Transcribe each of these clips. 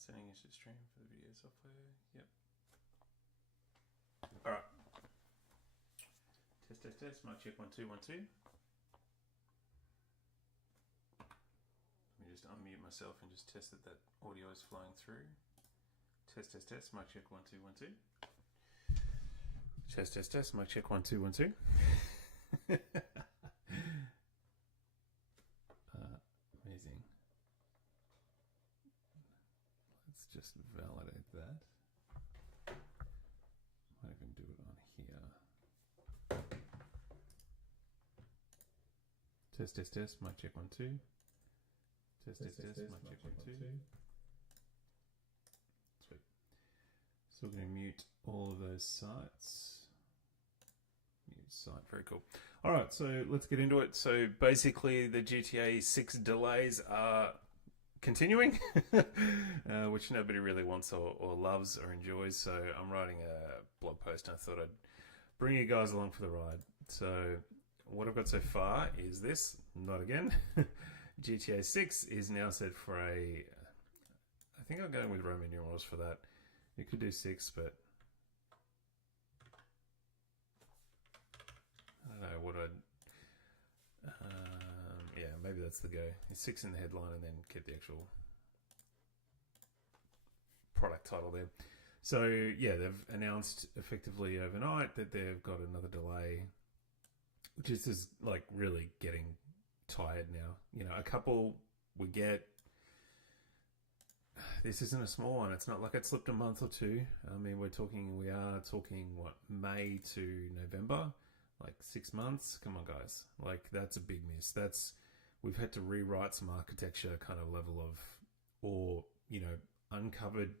Setting is to stream for the video software. Yep. Alright. Test. Mic check 1 2 1 2. Let me just unmute myself and just test that audio is flowing through. Test. Mic check 1 2 1 2. Test. Mic check 1 2 1 2. Amazing. Let's just validate that. Might even do it on here. Test. Mic check 1 2. Test. Mic check 1 2. Sweet. So we're going to mute all of those sites. Mute site, very cool. All right, so let's get into it. So basically, the GTA 6 delays are continuing, which nobody really wants or loves or enjoys. So I'm writing a blog post and I thought I'd bring you guys along for the ride. So what I've got so far is this, not again. GTA 6 is now set for I think I'm going with Roman numerals for that. You could do 6, but I don't know what yeah, maybe that's the go. It's 6 in the headline and then get the actual product title there. So yeah, they've announced effectively overnight that they've got another delay, which is just like really getting tired now. You know, a couple we get. This isn't a small one. It's not like it slipped a month or two. I mean, we are talking what, May to November, like 6 months. Come on, guys. Like, that's a big miss. We've had to rewrite some architecture kind of level of, or, you know, uncovered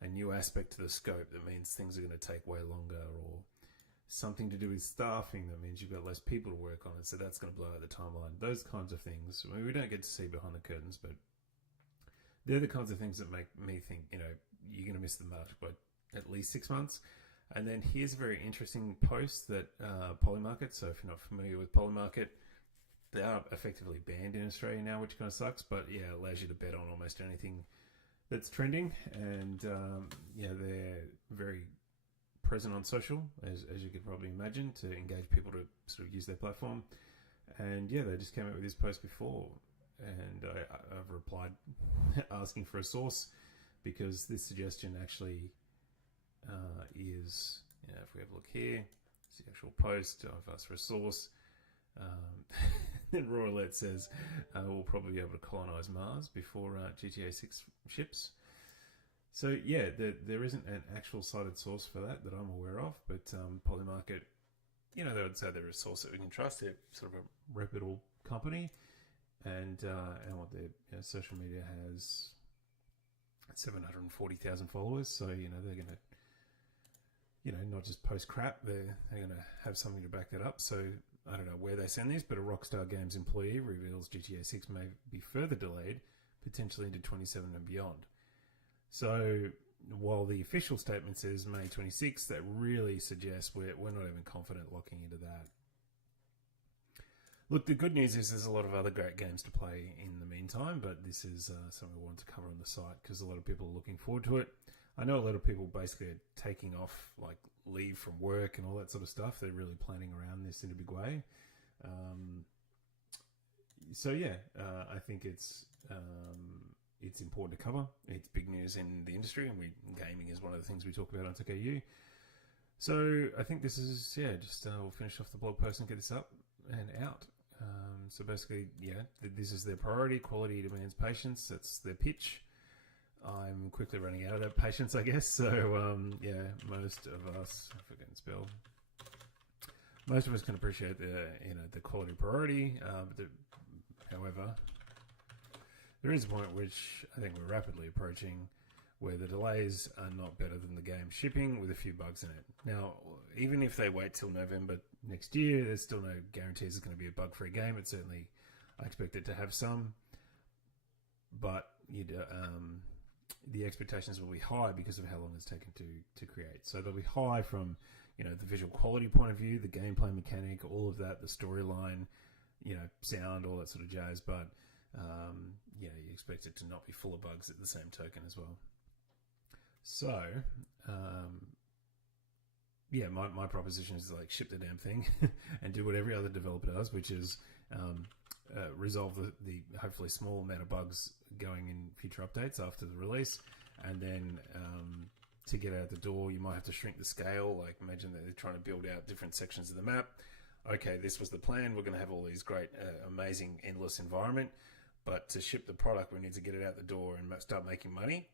a new aspect to the scope that means things are going to take way longer, or something to do with staffing that means you've got less people to work on it, so that's going to blow out the timeline. Those kinds of things. I mean, we don't get to see behind the curtains, but they're the kinds of things that make me think, you know, you're going to miss the mark by at least 6 months. And then here's a very interesting post that Polymarket, so if you're not familiar with Polymarket, they are effectively banned in Australia now, which kind of sucks, but yeah, it allows you to bet on almost anything that's trending. And yeah, they're very present on social, as you could probably imagine, to engage people to sort of use their platform. And yeah, they just came out with this post before, and I've replied asking for a source, because this suggestion actually is, you know, if we have a look here, it's the actual post. I've asked for a source. Then Raw Alert says we'll probably be able to colonize Mars before GTA 6 ships. So yeah, there isn't an actual cited source for that I'm aware of, but Polymarket, you know, they would say they're a source that we can trust. They're sort of a reputable company, and what their social media has 740,000 followers. So you know, they're going to, you know, not just post crap. They're going to have something to back that up. So I don't know where they send this, but a Rockstar Games employee reveals GTA 6 may be further delayed, potentially into 27 and beyond. So while the official statement says May 26th, that really suggests we're not even confident locking into that. Look, the good news is there's a lot of other great games to play in the meantime, but this is something we wanted to cover on the site because a lot of people are looking forward to it. I know a lot of people basically are taking off like leave from work and all that sort of stuff. They're really planning around this in a big way. So yeah, I think it's important to cover. It's big news in the industry, and gaming is one of the things we talk about on techAU. So I think this is, yeah, just we'll finish off the blog post and get this up and out. So basically, yeah, this is their priority. Quality demands patience. That's their pitch. I'm quickly running out of that patience, I guess. So yeah, most of us, if I can spell, most of us can appreciate the quality priority. However, there is a point which I think we're rapidly approaching where the delays are not better than the game shipping with a few bugs in it. Now, even if they wait till November next year, there's still no guarantees it's going to be a bug-free game. It's certainly, I expect it to have some, but the expectations will be high because of how long it's taken to create. So they'll be high from, you know, the visual quality point of view, the gameplay mechanic, all of that, the storyline, you know, sound, all that sort of jazz. But you know, you expect it to not be full of bugs at the same token as well. So, um, yeah, my proposition is like ship the damn thing and do what every other developer does, which is resolve the hopefully small amount of bugs going in future updates after the release, and then to get out the door, you might have to shrink the scale. Like imagine that they're trying to build out different sections of the map. Okay, this was the plan. We're going to have all these great, amazing, endless environment, but to ship the product, we need to get it out the door and start making money.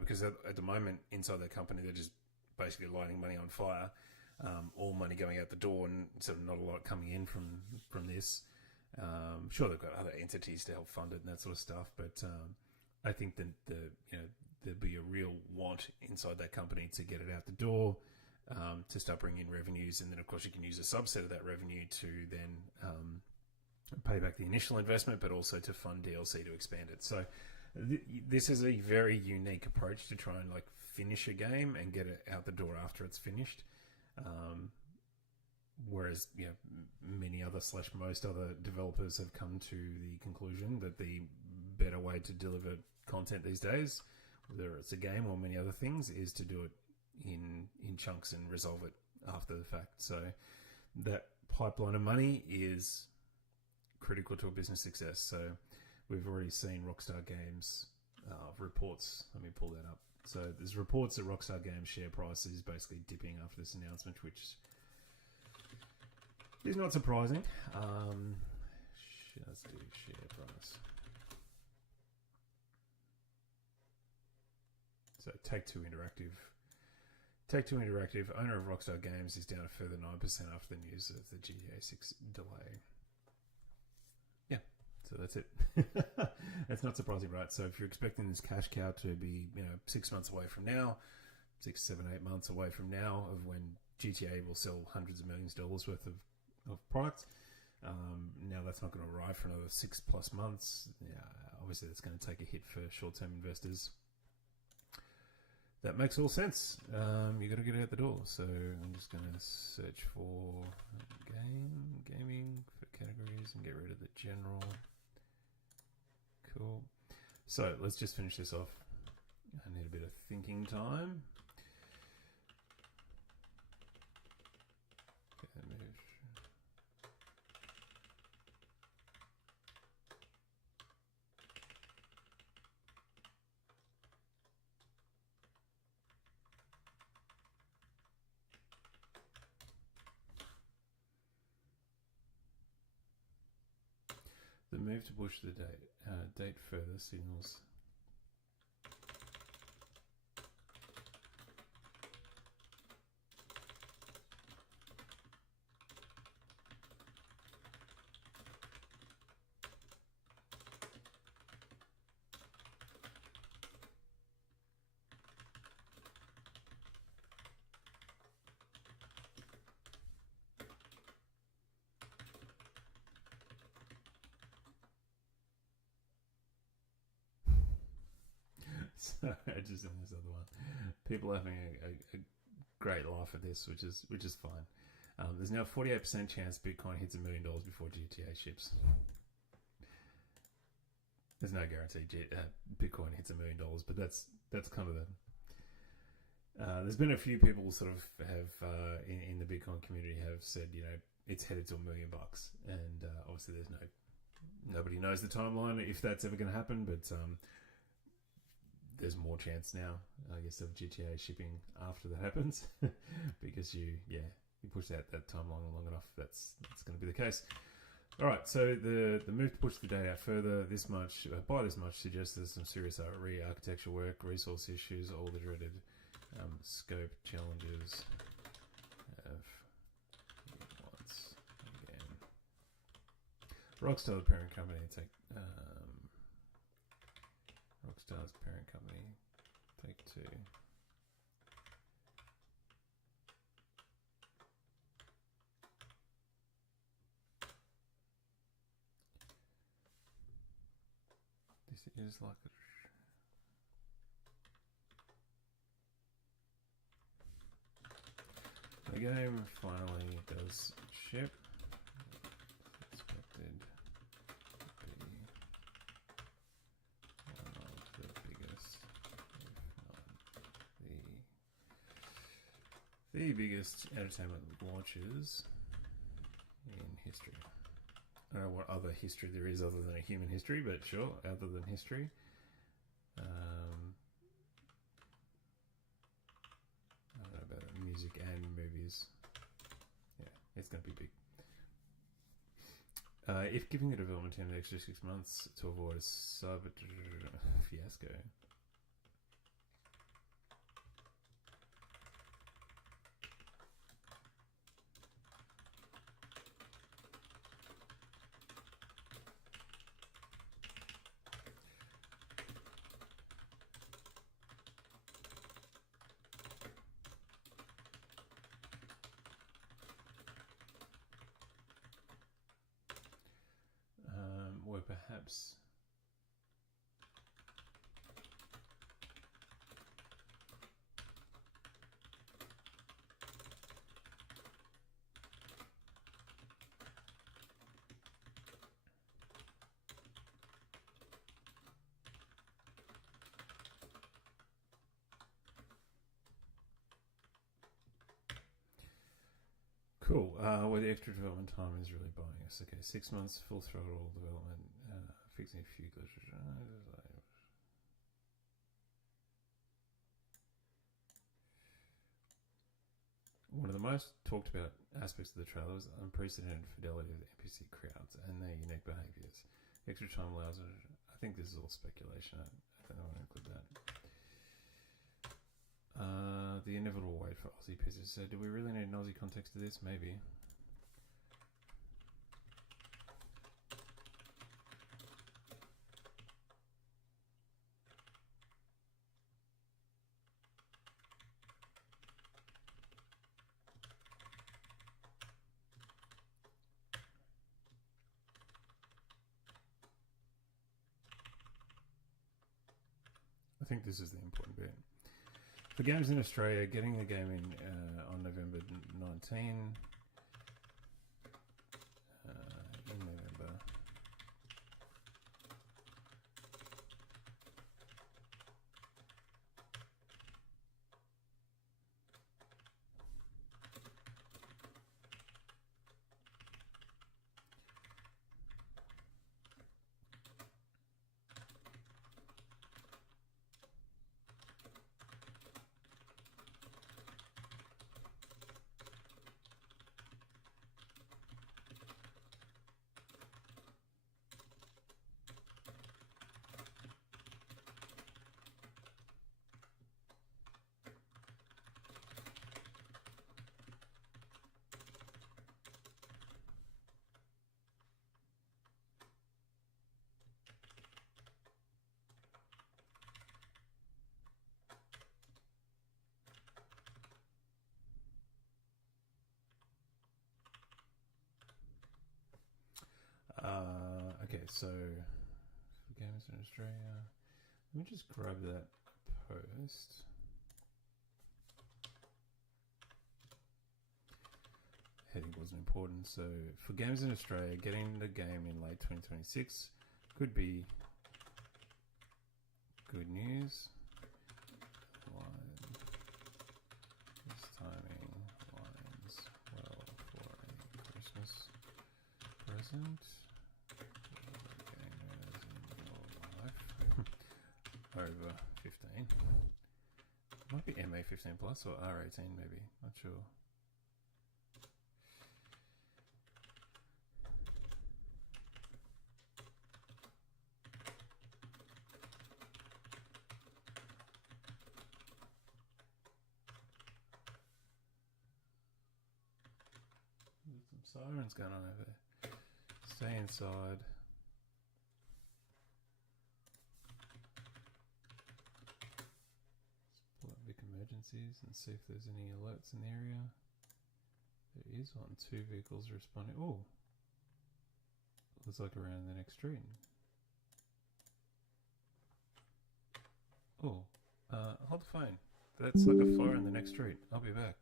Because at the moment, inside their company, they're just basically lighting money on fire, all money going out the door, and sort of not a lot coming in from this. Sure, they've got other entities to help fund it and that sort of stuff, but I think that there'll be a real want inside that company to get it out the door, to start bringing in revenues, and then of course you can use a subset of that revenue to then pay back the initial investment, but also to fund DLC to expand it. So this is a very unique approach to try and like finish a game and get it out the door after it's finished. Whereas many other / most other developers have come to the conclusion that the better way to deliver content these days, whether it's a game or many other things, is to do it in chunks and resolve it after the fact. So that pipeline of money is critical to a business success. So we've already seen Rockstar Games reports. Let me pull that up. So there's reports that Rockstar Games share price is basically dipping after this announcement, which is not surprising. Let's do share price. So take-Two Interactive, owner of Rockstar Games, is down a further 9% after the news of the GTA 6 delay. Yeah, so that's it. That's not surprising, right? So if you're expecting this cash cow to be 6 months away from now, 6, 7, 8 months away from now, of when GTA will sell hundreds of millions of dollars worth of product, now that's not going to arrive for another 6+ months. Yeah, obviously that's going to take a hit for short-term investors. That makes all sense. You got to get it out the door. So I'm just going to search for gaming for categories and get rid of the general. Cool. So let's just finish this off. I need a bit of thinking time. Okay, move. The move to push the date further signals. So just on this other one, people are having a great laugh at this, which is fine. There's now a 48% chance Bitcoin hits $1 million before GTA ships. There's no guarantee Bitcoin hits $1 million, but that's kind of the. There's been a few people sort of have in the Bitcoin community have said it's headed to $1 million, and obviously nobody knows the timeline if that's ever going to happen, but there's more chance now, I guess, of GTA shipping after that happens, because you push out that timeline long enough, that's going to be the case. All right, so the move to push the date out further by this much suggests there's some serious re-architecture work, resource issues, all the dreaded scope challenges have once again. Rockstar, the parent company, Rockstar's parent company, Take-Two. This is like the game finally does ship. Expected to be one of the biggest, if not The biggest entertainment launches in history. I don't know what other history there is other than a human history, but sure, other than history. I don't know about music and movies. Yeah, it's going to be big. If giving the development team an extra 6 months to avoid a sub fiasco. Where perhaps cool. Where the extra development time is really buying us. Okay, 6 months full throttle development, fixing a few glitches. One of the most talked about aspects of the trailer was unprecedented fidelity of the NPC crowds and their unique behaviours. Extra time allows it. I think this is all speculation. I don't want to include that. The inevitable wait for Aussie pieces. So, do we really need an Aussie context to this? Maybe. I think this is the important bit. For games in Australia, getting the game in on November 19. In November. Okay, so for games in Australia, let me just grab that post. Heading wasn't important. So for games in Australia, getting the game in late 2026 could be good news. This timing lines well for a Christmas present. Over 15. Might be MA 15 plus or R18 maybe. Not sure. There's some sirens going on over there. Stay inside. Emergencies and see if there's any alerts in the area. There is one. 2 vehicles responding. Oh, looks like around the next street. Oh, hold the phone. That's like a fire in the next street. I'll be back.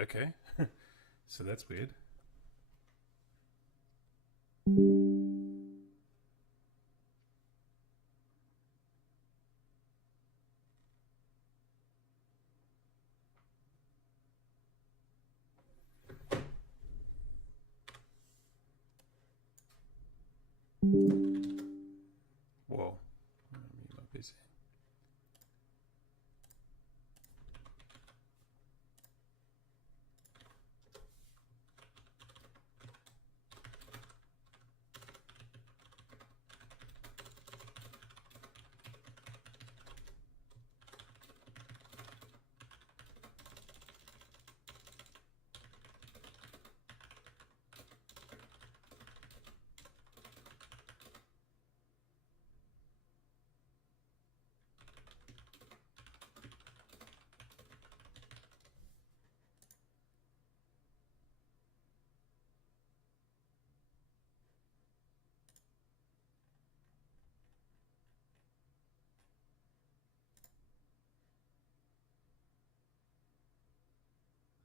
Okay. So that's weird. Whoa. Let me mute my PC.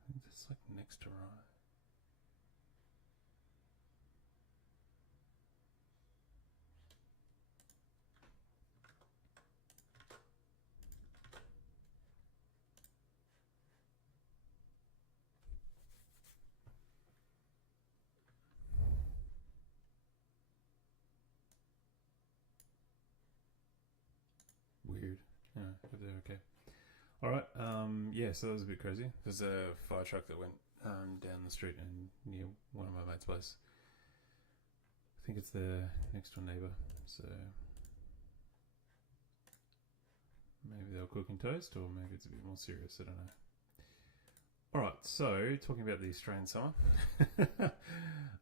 I think that's like next to right. Weird. Yeah, if they're okay. All right. Yeah, so that was a bit crazy. There's a fire truck that went down the street and near one of my mate's place. I think it's the next door neighbour. So maybe they were cooking toast, or maybe it's a bit more serious. I don't know. All right. So talking about the Australian summer.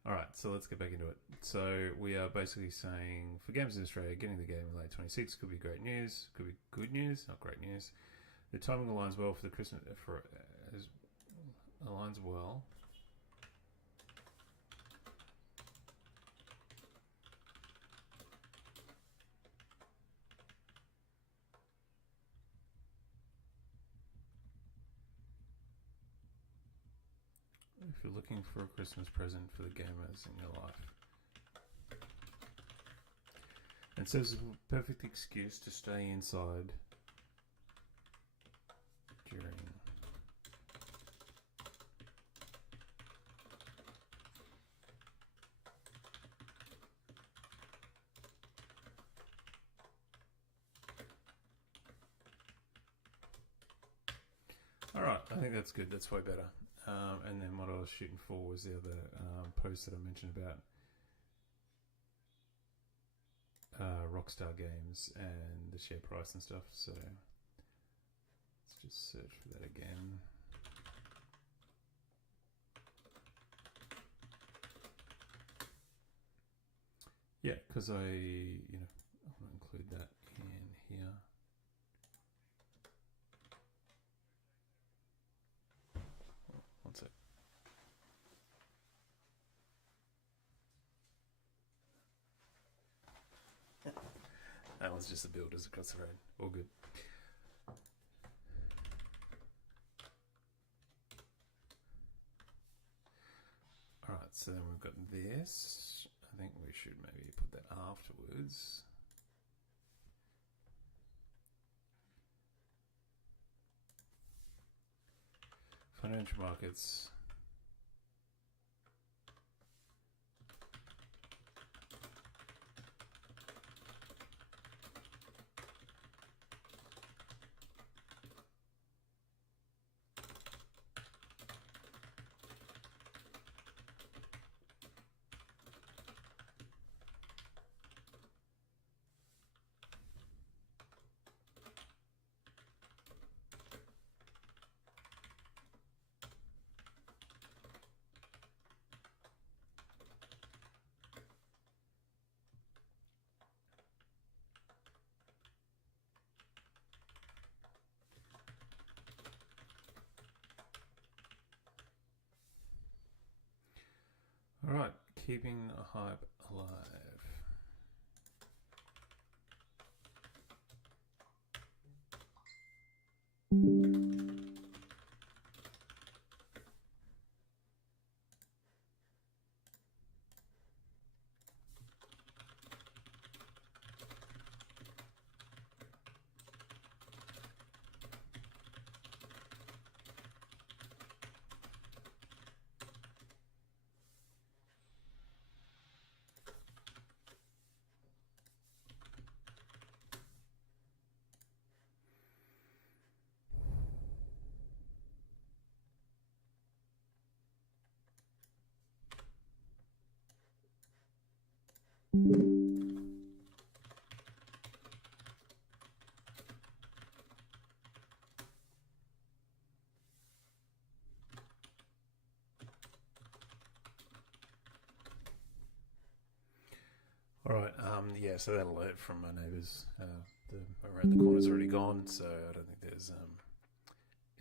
All right. So let's get back into it. So we are basically saying for games in Australia, getting the game in late 26 could be great news, could be good news, not great news. The timing aligns well for the Christmas aligns well. If you're looking for a Christmas present for the gamers in your life, and so it's a perfect excuse to stay inside during. Alright, I think that's good. That's way better. And then what I was shooting for was the other post that I mentioned about Rockstar Games and the share price and stuff. So let's just search for that again. Yeah, because I want to include that in here. One sec. That was just the builders across the road. All good. Alright, so then we've got this. I think we should maybe put that afterwards. Financial markets. Alright, keeping a hype alive. Yeah, so that alert from my neighbours around the corner's already gone, so I don't think there's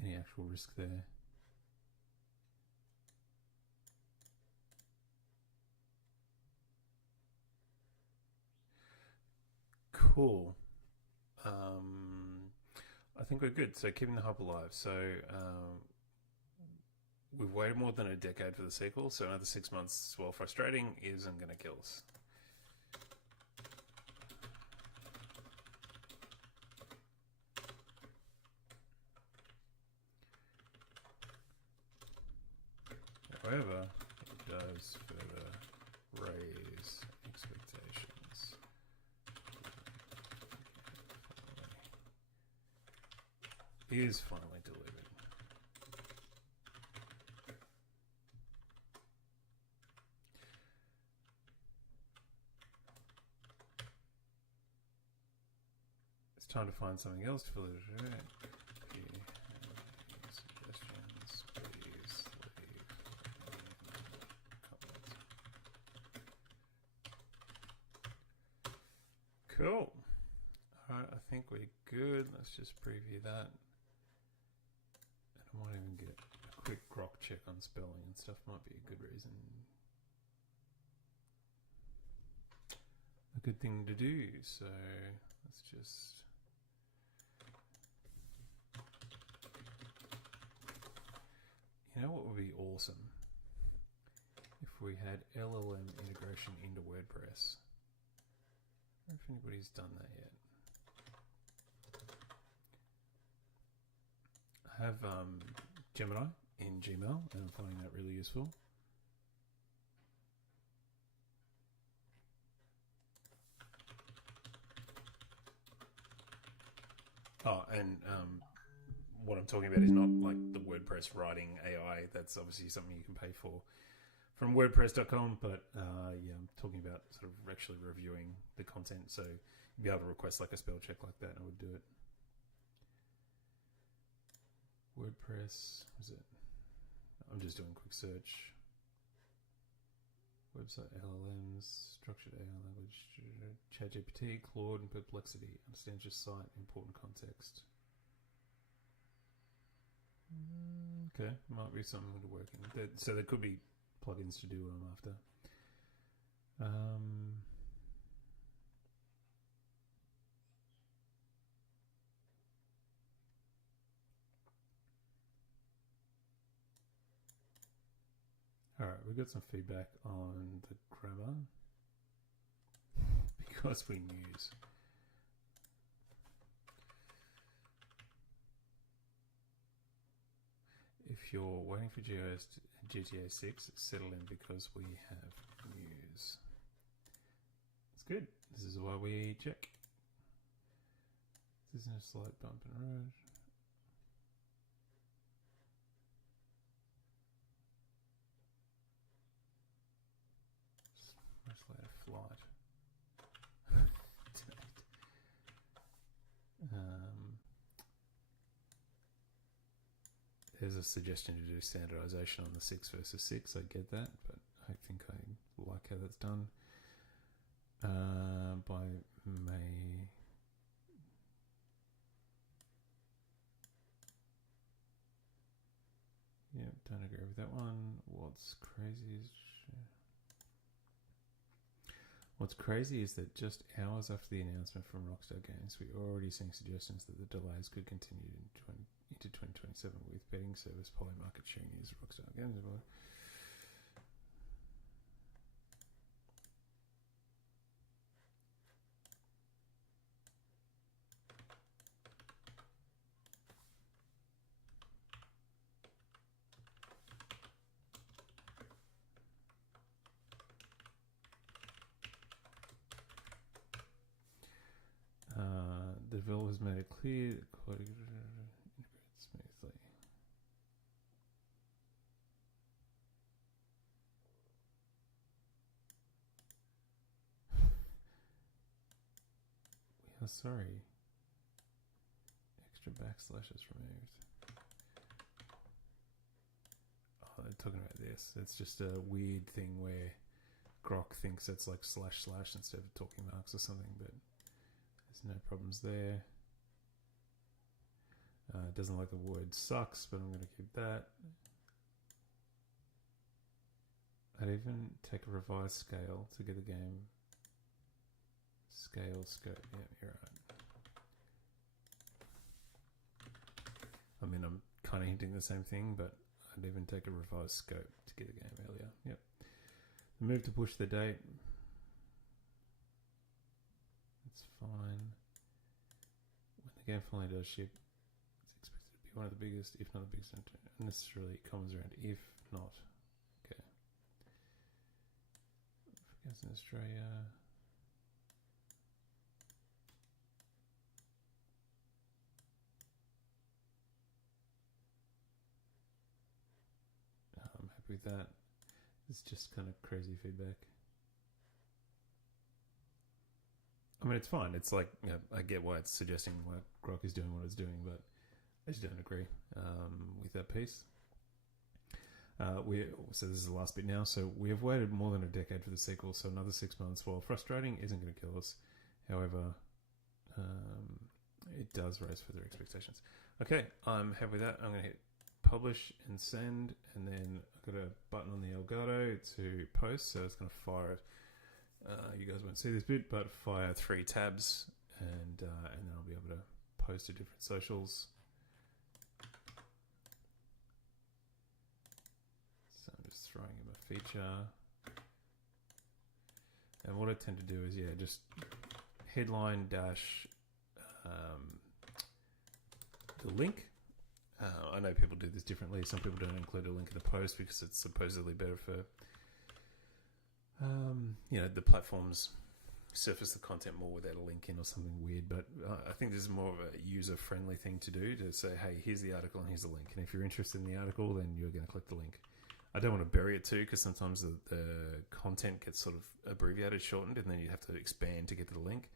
any actual risk there. Cool. I think we're good. So keeping the hub alive. So we've waited more than a decade for the sequel, so another 6 months, while frustrating, isn't going to kill us. However, it does further raise expectations. Is finally delivered. It's time to find something else to fill it. If you have any suggestions, please leave a comment. Cool. Alright, I think we're good. Let's just preview that. And I might even get a quick grok check on spelling and stuff. Might be a good reason. A good thing to do. So let's just... You know what would be awesome? If we had LLM integration into WordPress. I don't know if anybody's done that yet. I have Gemini in Gmail, and I'm finding that really useful. Oh, and what I'm talking about is not like the WordPress writing AI. That's obviously something you can pay for from WordPress.com, but yeah, I'm talking about sort of actually reviewing the content. So you'd be able to request like a spell check like that, and I would do it. WordPress, was it? I'm just doing a quick search. Website LLMs, structured AI language, ChatGPT, Claude, and Perplexity. Understands your site, important context. Okay, might be something to work in. So there could be plugins to do what I'm after. Alright, we got some feedback on the grammar because we news. If you're waiting for GTA 6, settle in because we have news. It's good. This is why we check. This isn't a slight bump in the road. Much later flight. There's a suggestion to do standardization on the 6 versus 6. I get that, but I think I like how that's done. By May. Yeah, don't agree with that one. What's crazy is that just hours after the announcement from Rockstar Games, we're already seeing suggestions that the delays could continue into 2027 with betting service Polymarket sharing news of Rockstar Games. The developers made it clear that quality integrates smoothly. We are sorry. Extra backslashes removed. Oh, they're talking about this. It's just a weird thing where Grok thinks it's like // instead of talking marks or something, but there's no problems there. It doesn't like the word sucks, but I'm going to keep that. I'd even take a revised scale to get the game. Scale, scope, yeah, you're right. I mean, I'm kind of hinting the same thing, but I'd even take a revised scope to get the game earlier. Yep. The move to push the date. That's fine. When the game finally does ship, it's expected to be one of the biggest, if not the biggest, necessarily comes around if not. Okay. If it goes in Australia. I'm happy with that. It's just kind of crazy feedback. I mean, it's fine. It's like, you know, I get why it's suggesting why Grok is doing what it's doing, but I just don't agree with that piece. So this is the last bit now. So we have waited more than a decade for the sequel, so another 6 months, while frustrating, isn't going to kill us. However, it does raise further expectations. Okay, I'm happy with that. I'm going to hit publish and send, and then I've got a button on the Elgato to post, so it's going to fire it. You guys won't see this bit, but fire 3 tabs, and then I'll be able to post to different socials. So I'm just throwing in a feature. And what I tend to do is, yeah, just headline dash the link. I know people do this differently. Some people don't include a link in the post because it's supposedly better for, you know, the platforms surface the content more without a link in or something weird. But I think this is more of a user-friendly thing to do, to say, hey, here's the article and here's the link. And if you're interested in the article, then you're going to click the link. I don't want to bury it too, because sometimes the content gets sort of abbreviated, shortened, and then you have to expand to get to the link.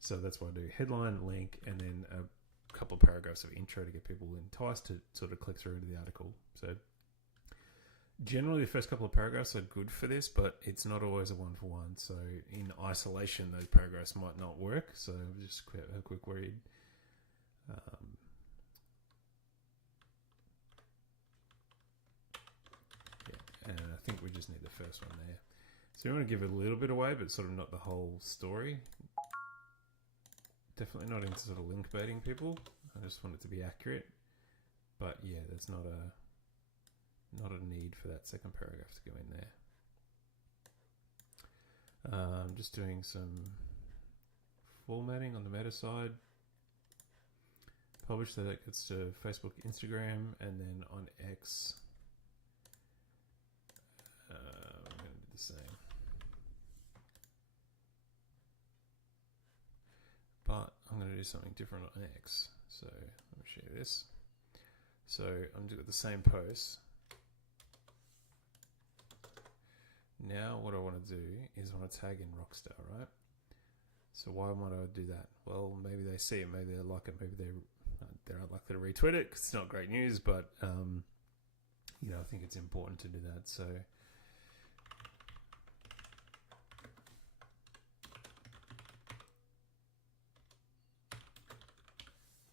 So that's why I do headline, link, and then a couple of paragraphs of intro to get people enticed to sort of click through into the article. So generally the first couple of paragraphs are good for this, but it's not always a one-for-one. So in isolation, those paragraphs might not work. So just a quick read. And I think we just need the first one there. So we want to give it a little bit away, but sort of not the whole story. Definitely not into sort of link baiting people. I just want it to be accurate. But yeah, there's not a need for that second paragraph to go in there. I'm just doing some formatting on the meta side. Publish so that gets to Facebook, Instagram, and then on X. I'm going to do the same. But I'm going to do something different on X. So let me share this. So I'm doing the same post. Now what I want to do is I want to tag in Rockstar, right? So why might I do that? Well, maybe they see it, maybe they like it, maybe they're unlikely to retweet it because it's not great news, but you know, I think it's important to do that. So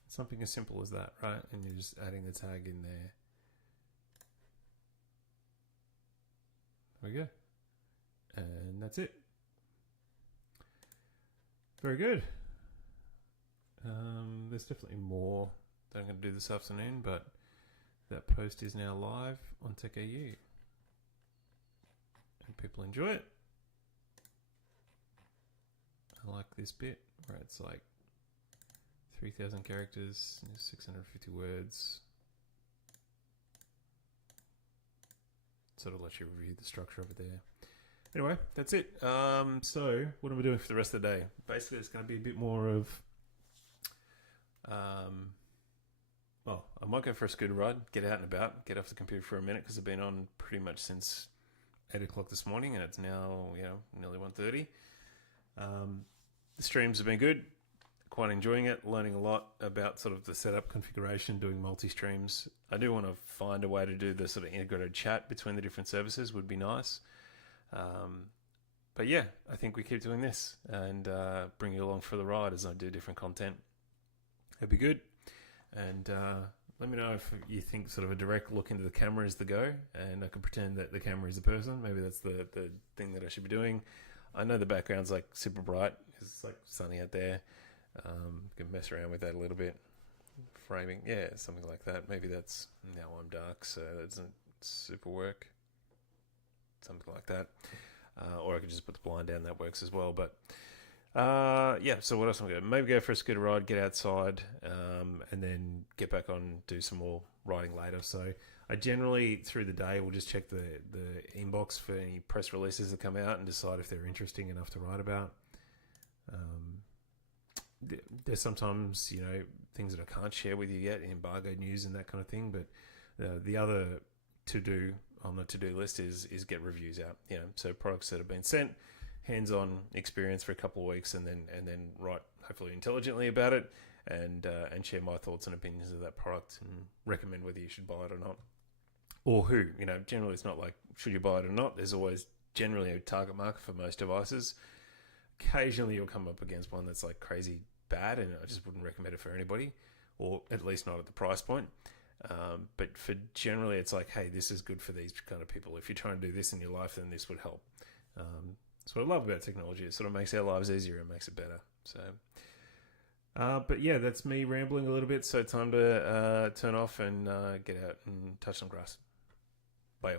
something as simple as that, right? And you're just adding the tag in there. There we go. And that's it. Very good. There's definitely more that I'm going to do this afternoon, but that post is now live on techAU. And people enjoy it. I like this bit where it's like 3,000 characters, 650 words. Sort of lets you review the structure of it there. Anyway, that's it. So what am I doing for the rest of the day? Basically, it's going to be a bit more of, well, I might go for a scooter ride, get out and about, get off the computer for a minute, because I've been on pretty much since 8 o'clock this morning, and it's now, you know, nearly 1:30. The streams have been good. Quite enjoying it, learning a lot about sort of the setup configuration, doing multi-streams. I do want to find a way to do the sort of integrated chat between the different services, would be nice. but yeah, I think we keep doing this and bring you along for the ride as I do different content. It'd be good. And let me know if you think sort of a direct look into the camera is the go, and I can pretend that the camera is a person. Maybe that's the thing that I should be doing. I know the background's like super bright because it's like sunny out there. Can mess around with that a little bit. Framing, yeah, something like that. Maybe that's now I'm dark, so that doesn't super work. Something like that. Or I could just put the blind down, that works as well. But yeah, so what else am I going to do? Maybe go for a scooter ride, get outside, and then get back on, do some more riding later. So I generally, through the day, will just check the inbox for any press releases that come out and decide if they're interesting enough to write about. There's sometimes, things that I can't share with you yet, embargo news and that kind of thing, but the other to-do on the to-do list is get reviews out, so products that have been sent, hands-on experience for a couple of weeks, and then write hopefully intelligently about it, and share my thoughts and opinions of that product and recommend whether you should buy it or not, or who. Generally it's not like should you buy it or not. There's always generally a target market for most devices. Occasionally you'll come up against one that's like crazy bad, and I just wouldn't recommend it for anybody, or at least not at the price point. But for generally, it's like, hey, this is good for these kind of people. If you're trying to do this in your life, then this would help. That's what I love about technology. It sort of makes our lives easier and makes it better. So, but yeah, that's me rambling a little bit. So time to turn off and get out and touch some grass. Bye.